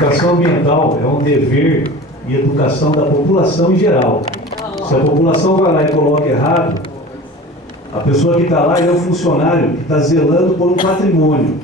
educação ambiental é um dever e educação da população em geral. Se a população vai lá e coloca errado, a pessoa que está lá é um funcionário que está zelando por um patrimônio.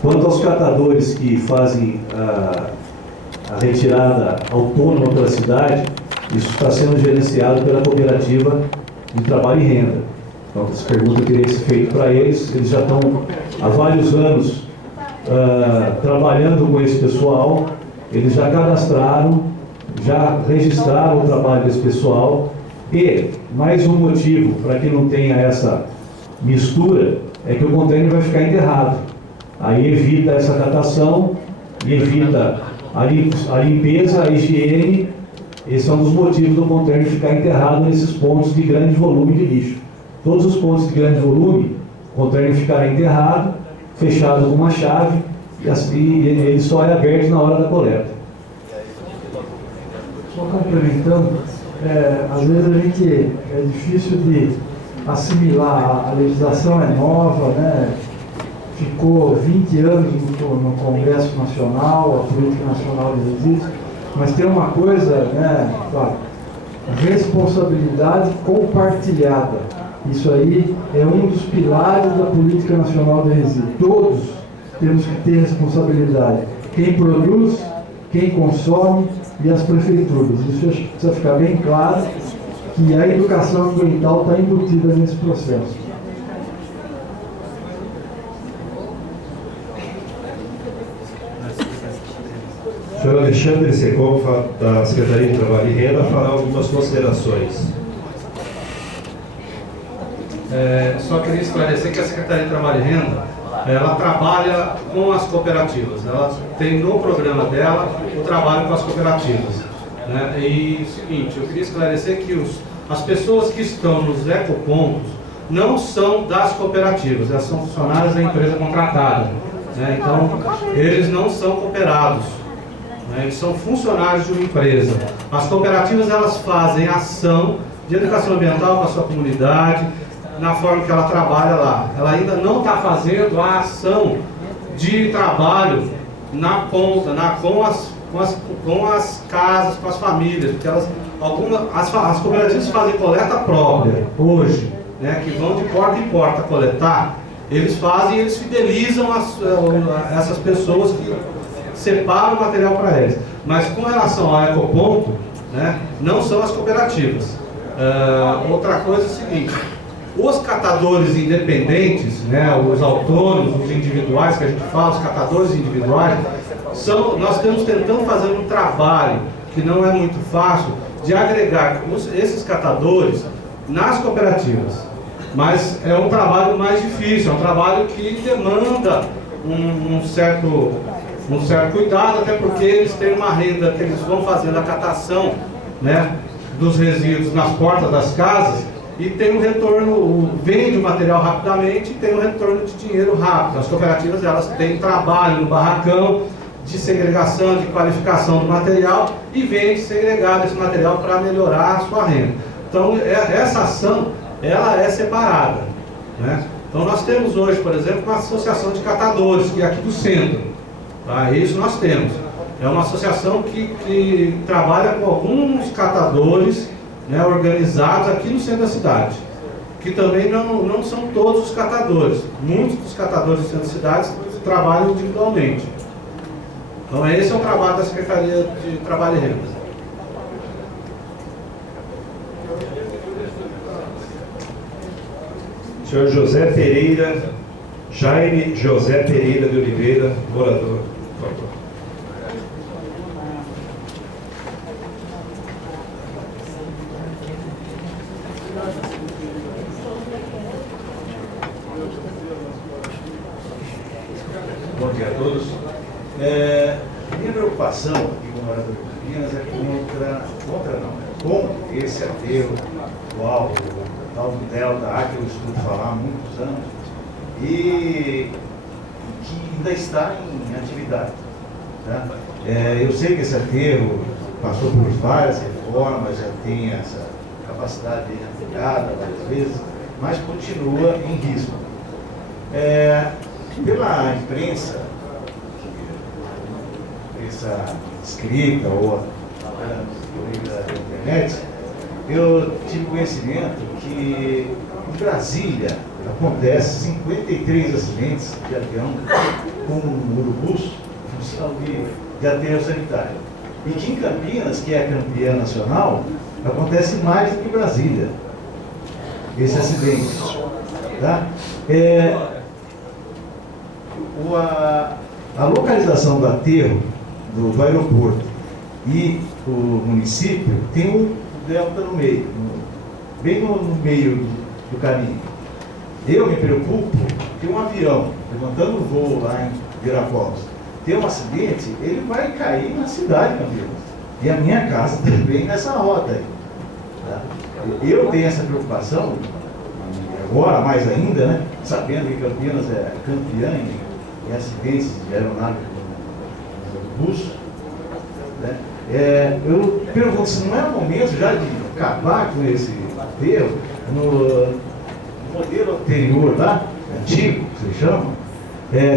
Quanto aos catadores que fazem a retirada autônoma pela cidade, isso está sendo gerenciado pela cooperativa de trabalho e renda. Então, essa pergunta teria que ser feita para eles. Eles já estão há vários anos trabalhando com esse pessoal. Eles já cadastraram, já registraram o trabalho desse pessoal. E mais um motivo para que não tenha essa mistura é que o contêiner vai ficar enterrado. Aí evita essa catação e evita a limpeza, a higiene. Esse é um dos motivos do contêiner ficar enterrado nesses pontos de grande volume de lixo. Todos os pontos de grande volume, o contêiner ficará enterrado, fechado com uma chave, e assim ele só é aberto na hora da coleta. Só complementando, às vezes a gente é difícil de assimilar, a legislação é nova, né? Ficou 20 anos no Congresso Nacional, a Política Nacional de Resíduos, mas tem uma coisa, né, claro, responsabilidade compartilhada. Isso aí é um dos pilares da Política Nacional de Resíduos. Todos temos que ter responsabilidade. Quem produz, quem consome e as prefeituras. Isso precisa ficar bem claro, que a educação ambiental está embutida nesse processo. O senhor Alexandre Secofa, da Secretaria de Trabalho e Renda, fará algumas considerações. Só queria esclarecer que a Secretaria de Trabalho e Renda, ela trabalha com as cooperativas. Ela tem no programa dela o trabalho com as cooperativas. Né? E o seguinte, eu queria esclarecer que as pessoas que estão nos ecopontos não são das cooperativas, elas são funcionários da empresa contratada. Né? Então, eles não são cooperados. Eles são funcionários de uma empresa. As cooperativas, elas fazem ação de educação ambiental com a sua comunidade, na forma que ela trabalha lá. Ela ainda não está fazendo a ação de trabalho na ponta, com as casas, com as famílias, porque as cooperativas fazem coleta própria hoje, né, que vão de porta em porta coletar. Eles fazem, eles fidelizam essas pessoas que separam o material para eles. Mas com relação ao ecoponto, né, não são as cooperativas. Outra coisa é o seguinte: os catadores independentes, né, os autônomos, os individuais que a gente fala, os catadores individuais, nós estamos tentando fazer um trabalho que não é muito fácil de agregar esses catadores nas cooperativas. Mas é um trabalho mais difícil, é um trabalho que demanda um certo cuidado, até porque eles têm uma renda que eles vão fazendo a catação, né, dos resíduos nas portas das casas, e tem um retorno, vende o material rapidamente e tem um retorno de dinheiro rápido. As cooperativas, elas têm trabalho no barracão de segregação, de qualificação do material, e vende segregado esse material para melhorar a sua renda. Então, essa ação, ela é separada, né? Então, nós temos hoje, por exemplo, uma associação de catadores, que é aqui do centro. Tá? Isso nós temos. É uma associação que trabalha com alguns catadores, né, organizados aqui no centro da cidade, que também não são todos os catadores. Muitos dos catadores do centro da cidade trabalham individualmente. Então esse é o trabalho da Secretaria de Trabalho e Renda. Senhor Jaime José Pereira de Oliveira, morador, por favor. Bom dia a todos. Minha preocupação aqui com o morador de Campinas é com esse aterro atual, o tal do Delta A, que eu escuto falar há muitos anos, e que ainda está em atividade. Tá? Eu sei que esse aterro passou por várias reformas, já tem essa capacidade ampliada várias vezes, mas continua em risco. Pela imprensa, imprensa escrita ou da internet, eu tive conhecimento que em Brasília acontece 53 acidentes de avião com urubus em função de aterro sanitário. E que em Campinas, que é a campeã nacional, acontece mais do que em Brasília esse acidente. Tá? A localização do aterro do aeroporto e o município tem um delta no meio, bem no meio do caminho. Eu me preocupo que um avião levantando o voo lá em Viracopos tem um acidente, ele vai cair na cidade de Campinas. E a minha casa também nessa rota aí. Tá? Eu tenho essa preocupação, agora mais ainda, né? Sabendo que Campinas é campeã em acidentes de aeronave no bus. Né? Eu pergunto se não é o momento já de acabar com esse aterro no modelo anterior lá, antigo, que se chama,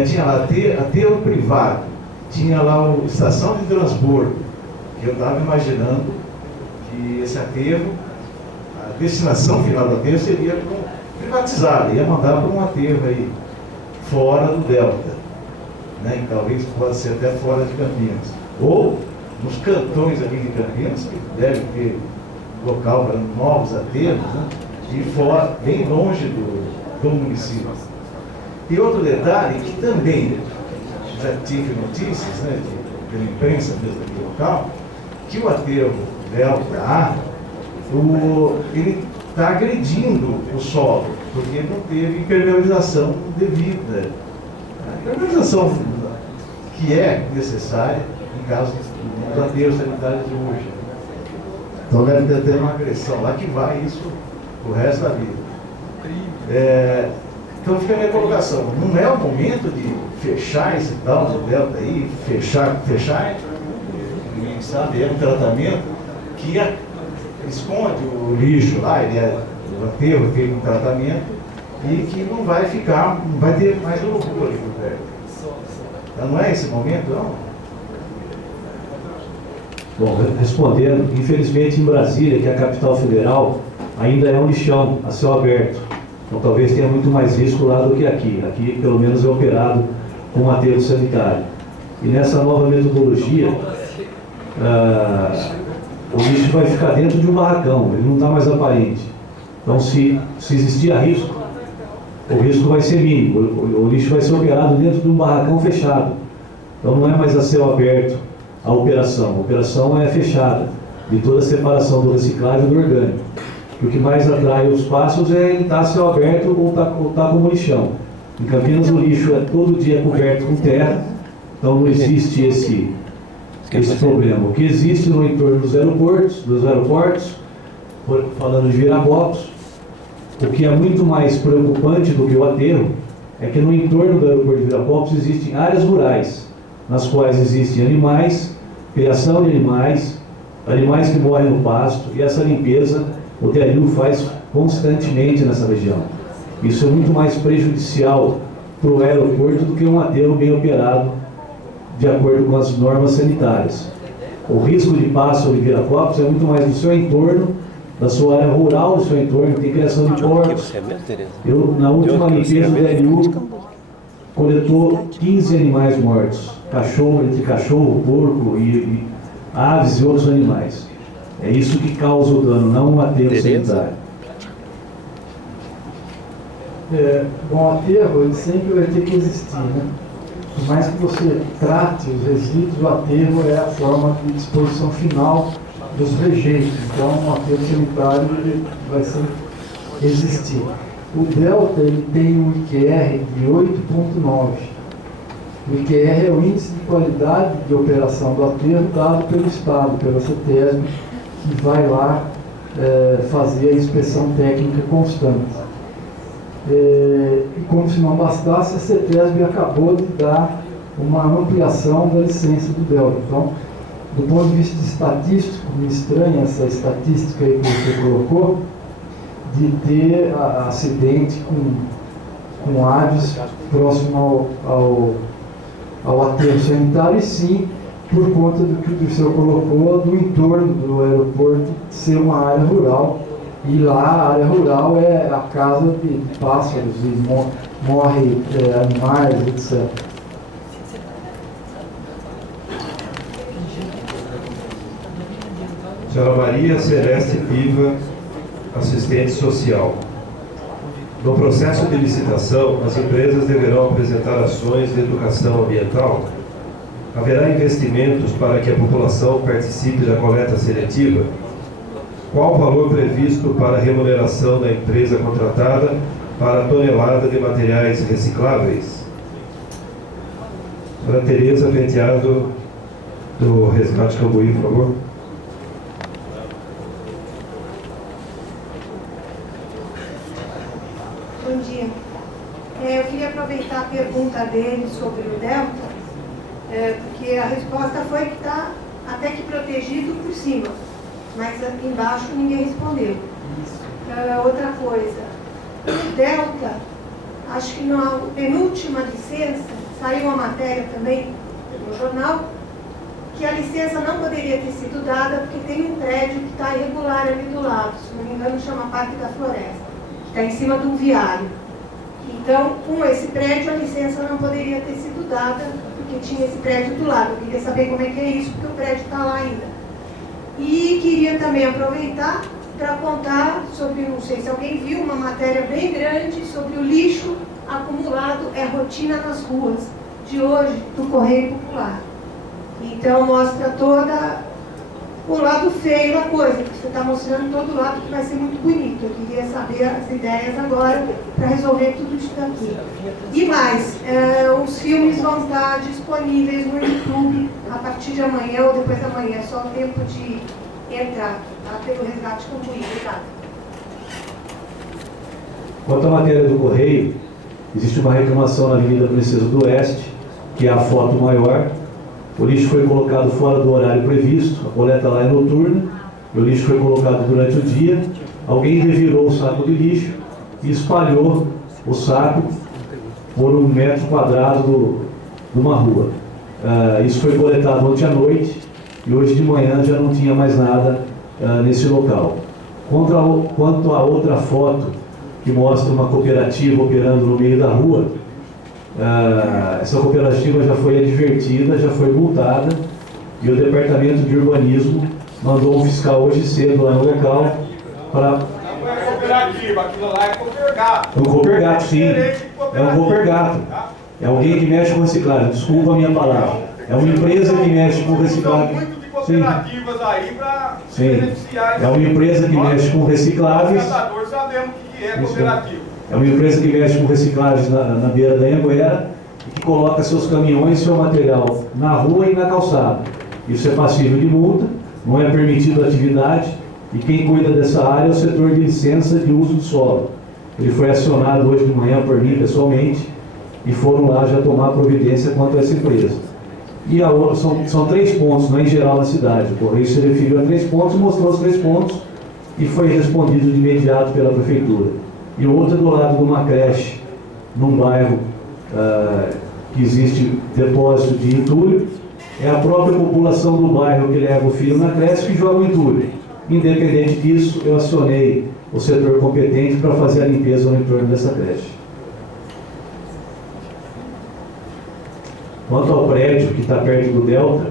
tinha lá aterro privado, tinha lá a estação de transbordo, que eu estava imaginando que esse aterro, a destinação final do aterro seria privatizada, ia mandar para um aterro aí, fora do Delta, né? E talvez possa ser até fora de Campinas, ou nos cantões aqui de Campinas, que devem ter local para novos aterros, né? E fora, bem longe do município. E outro detalhe, que também já tive notícias, né, pela imprensa mesmo aqui local, que o aterro Delta A, ele está agredindo o solo, porque não teve impermeabilização devida. A impermeabilização que é necessária em caso dos aterros sanitários de hoje. Então deve ter uma agressão lá que vai isso o resto da vida. Então fica a minha colocação, não é o momento de fechar esse tal de Delta aí, fechar, ninguém sabe, é um tratamento que esconde o lixo lá, ele o aterro feito um tratamento e que não vai ter mais loucura ali por perto. Então não é esse momento, não? Bom, respondendo, infelizmente em Brasília, que é a capital federal, ainda é um lixão a céu aberto. Então talvez tenha muito mais risco lá do que aqui. Aqui pelo menos é operado com um aterro sanitário. E nessa nova metodologia, o lixo vai ficar dentro de um barracão, ele não está mais aparente. Então se existir risco, o risco vai ser mínimo, o lixo vai ser operado dentro de um barracão fechado. Então não é mais a céu aberto a operação é fechada, de toda a separação do reciclável e do orgânico. E o que mais atrai os pássaros é ele estar a céu aberto ou estar como lixão. Em Campinas o lixo é todo dia coberto com terra, então não existe esse problema. O que existe no entorno dos aeroportos, falando de Viracopos, o que é muito mais preocupante do que o aterro é que no entorno do aeroporto de Viracopos existem áreas rurais, nas quais existem animais, criação de animais que morrem no pasto, e essa limpeza o DRU faz constantemente nessa região. Isso é muito mais prejudicial para o aeroporto do que um aterro bem operado de acordo com as normas sanitárias. O risco de pássaro de Viracopos é muito mais do seu entorno, da sua área rural, do seu entorno, tem criação de porcos. Na última limpeza, o DRU coletou 15 animais mortos, entre cachorro, porco e aves e outros animais. É isso que causa o dano, não um aterro sanitário. Bom, o aterro ele sempre vai ter que existir, né? Por mais que você trate os resíduos, o aterro é a forma de disposição final dos rejeitos. Então, o aterro sanitário ele vai sempre existir. O Delta ele tem um IQR de 8,9. O IQR é o índice de qualidade de operação do aterro dado pelo Estado, pela CETESB, que vai lá fazer a inspeção técnica constante. E como se não bastasse, a CETESB acabou de dar uma ampliação da licença do Delta. Então, do ponto de vista estatístico, me estranha essa estatística aí que você colocou, de ter acidente com aves próximo ao aterro sanitário, e sim por conta do que o Dirceu colocou, do entorno do aeroporto ser uma área rural. E lá a área rural é a casa de pássaros e morre animais, etc. Senhora Maria Celeste Piva, assistente social. No processo de licitação, as empresas deverão apresentar ações de educação ambiental? Haverá investimentos para que a população participe da coleta seletiva? Qual o valor previsto para a remuneração da empresa contratada para a tonelada de materiais recicláveis? Senhora Tereza Penteado, do Resgate Cambuí, por favor. Bom dia. Eu queria aproveitar a pergunta dele sobre o Delta, porque a resposta foi que está até que protegido por cima, mas aqui embaixo ninguém respondeu. Outra coisa, o Delta, acho que na penúltima licença, saiu uma matéria também no jornal, que a licença não poderia ter sido dada porque tem um prédio que está irregular ali do lado, se não me engano chama Parque da Floresta, que está em cima de um viário. Então, com esse prédio, a licença não poderia ter sido dada, porque tinha esse prédio do lado. Eu queria saber como é que é isso, porque o prédio está lá ainda. E queria também aproveitar para contar sobre, não sei se alguém viu, uma matéria bem grande sobre o lixo acumulado, é rotina nas ruas de hoje, do Correio Popular. Então, mostra toda o lado feio da coisa, que você está mostrando todo o lado que vai ser muito bonito. Eu queria saber as ideias agora para resolver tudo isso daqui. E mais, os filmes vão estar disponíveis no YouTube a partir de amanhã ou depois da manhã, só o tempo de entrar, tá? Pelo Resgate Cambuí. Obrigada. Quanto à matéria do Correio, existe uma reclamação na Avenida Princesa do Oeste, que é a foto maior. O lixo foi colocado fora do horário previsto, a coleta lá é noturna, o lixo foi colocado durante o dia, alguém revirou o saco de lixo e espalhou o saco por 1 metro quadrado de uma rua. Isso foi coletado ontem à noite e hoje de manhã já não tinha mais nada nesse local. Quanto a outra foto, que mostra uma cooperativa operando no meio da rua, essa cooperativa já foi advertida, já foi multada e o Departamento de Urbanismo mandou um fiscal hoje cedo lá no local para... Não é cooperativa, aquilo lá é Coopergato. É um Coopergato, sim. É um Coopergato. É alguém que mexe com reciclagem, desculpa a minha palavra. É uma empresa que mexe com reciclagem. Muito de cooperativas aí para beneficiar. É uma empresa que mexe com recicláveis. Nós sabemos o que é cooperativa. É uma empresa que mexe com reciclagem na beira da Anhanguera e que coloca seus caminhões, seu material na rua e na calçada. Isso é passível de multa, não é permitido a atividade e quem cuida dessa área é o setor de licença de uso do solo. Ele foi acionado hoje de manhã por mim pessoalmente e foram lá já tomar providência quanto a essa empresa. E a outra, são 3 pontos, não é em geral na cidade. O Correio se referiu a 3 pontos, mostrou os 3 pontos e foi respondido de imediato pela prefeitura. E outra do lado de uma creche, num bairro que existe depósito de entulho, é a própria população do bairro que leva o filho na creche que joga o entulho. Independente disso, eu acionei o setor competente para fazer a limpeza no entorno dessa creche. Quanto ao prédio que está perto do Delta,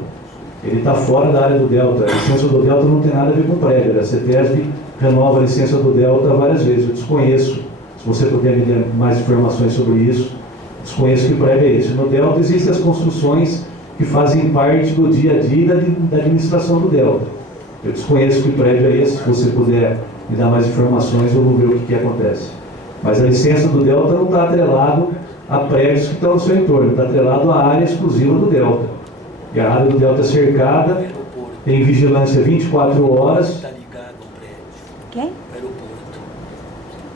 ele está fora da área do Delta. A licença do Delta não tem nada a ver com o prédio. A CETESB renova a licença do Delta várias vezes. Eu desconheço, se você puder me dar mais informações sobre isso, desconheço que prédio é esse. No Delta existem as construções que fazem parte do dia a dia da administração do Delta. Eu desconheço que prédio é esse. Se você puder me dar mais informações, eu vou ver o que acontece. Mas a licença do Delta não está atrelado a prédios que estão no seu entorno, está atrelado à área exclusiva do Delta. E a área do Delta é cercada, tem vigilância 24 horas. Quem?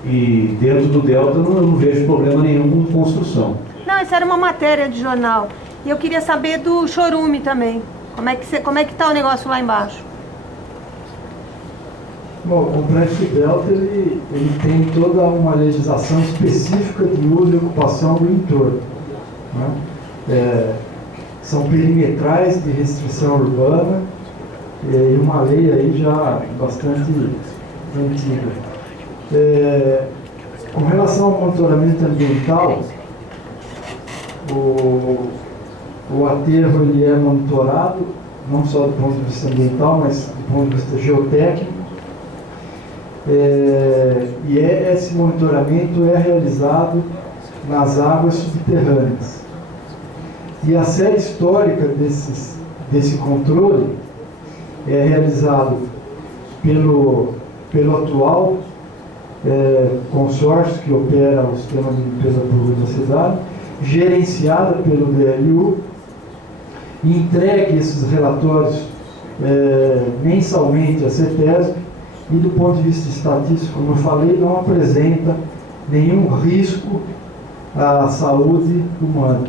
E dentro do Delta eu não vejo problema nenhum com construção. Não, isso era uma matéria de jornal. E eu queria saber do chorume também. Como é que está o negócio lá embaixo? Bom, o Complexo Delta ele tem toda uma legislação específica de uso e ocupação do entorno, né? são perimetrais de restrição urbana, e uma lei aí já bastante antiga. Com relação ao monitoramento ambiental, o aterro ele é monitorado, não só do ponto de vista ambiental, mas do ponto de vista geotécnico. E esse monitoramento é realizado nas águas subterrâneas. E a série histórica desse controle é realizado pelo atual consórcio que opera o sistema de limpeza pública da cidade, gerenciada pelo DLU, e entregue esses relatórios mensalmente à CETESB, e do ponto de vista estatístico, como eu falei, não apresenta nenhum risco à saúde humana.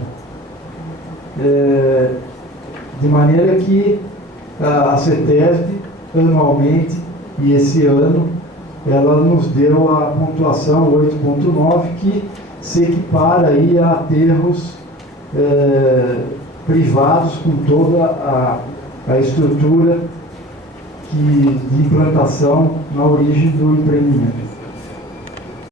De maneira que a CETESB, anualmente, e esse ano, ela nos deu a pontuação 8.9, que se equipara aí a aterros privados com toda a estrutura de implantação na origem do empreendimento.